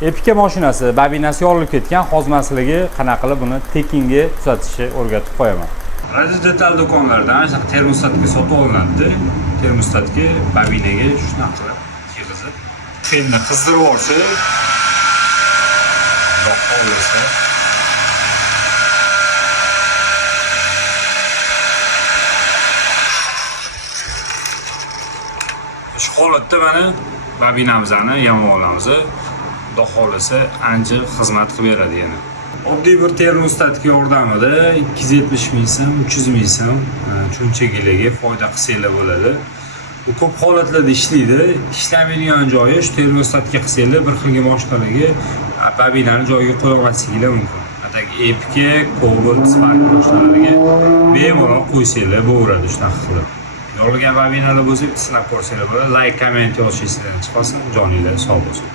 Epica mashinasi bobinasi yorilib ketgan, hozmasligi qanaqa qilib buni tekinga tuzatishni o'rgatib qo'yaman. Radio detal do'konlardan ana termostatga sotib olinadi. Termostatga bobinaga shunaqa qilib yig'izib, fenni qizdirib olsa, xohlasa shu holatda mana bobinamizni yamab olamiz. Xudo xohlasa ancha xizmat qilib beradi yana. Oddiy bir termostatga yordamida 270 ming so'm, 300 ming so'm cho'nchagiligi foyda qilsanglar bo'ladi. Bu ko'p holatlarda ishlaydi. Ishlamaydigan joyi shu termostatga qilsanglar bir xilga mashinalarga bobinani joyiga qo'ya olmasligingiz mumkin. Ataki Epica, Cobalt, Spark mashinalariga bemalol qo'ysanglar bo'laveradi shunaqa qilib. Yorilgan bobinalar bo'lsa, sinab ko'rsanglar bo'ladi. Like, komment yozishingiz chiqasin. Joninglar sog' bo'lsin.